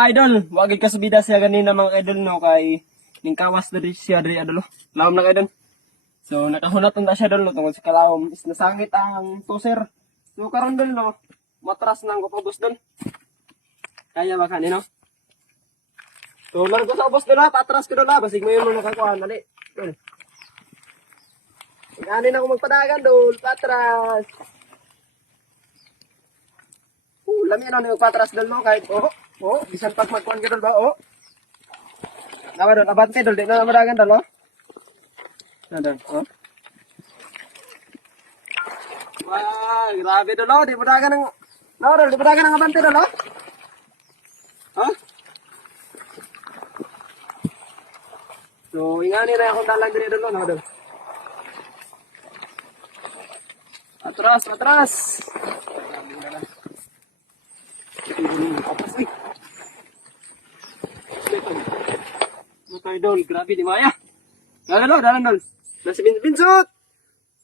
Idol, wag ka subida siya ganina mga idol no kay ning kawas diri siya diri idol. Lawom na idol. So nakahunat na siya idol no tungod sa kalawom is nasangit ang toser. So karon dol no, matras nang kupabos dol. Kaya ba kanino? So lang ko sa ubos dol ha, patras ko dol ha, basig mo yun mo nakakuha dali. Dol. Ngani na ako magpadagan dol, patras. Lami na ni magpatras dol no kahit bisan pag magkuhan ka dol ba, Nawa dol, abante dol, di na madagan dol, Nadol, Wah, grabe dol, di madagan ng, di madagan ng abante dol, So, ingani na akong dalang diri dol, dol. Atras, atras. Atras, uy. Matay dol, grabe di maya. Dalan dol. Nasi Binsut.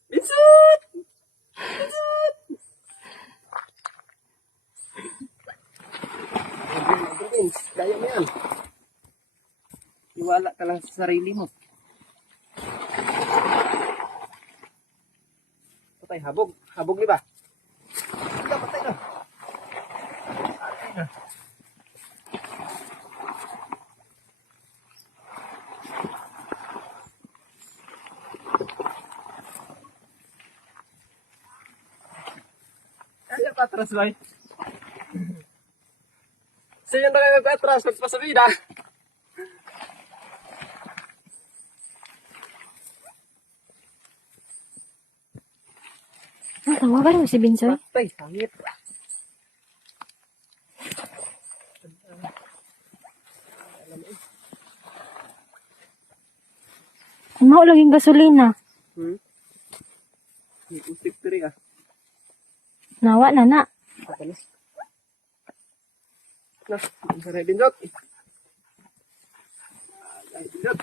Binsut. Binsut. Daya mo yan. Iwala ka lang sa sarili mo. Patay, habog. Habog ni ba? Patay na. Kaya patras ba? Siya na kayo patras, magpasabida. Tawa ba rin si Binsoy? Patay, sangit. Ano laging gasolina? Usik tiri ka. Nawa na na. Papalas. Nah, saray Binsut. Ay, Binsut.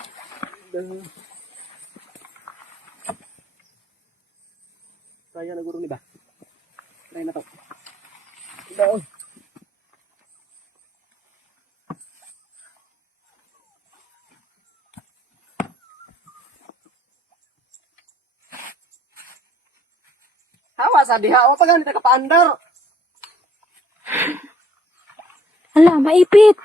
Kaya na guro ni ba? Try na to. Daon. Hawa sa diha o pag hindi nakapaandar. Ala, maipit.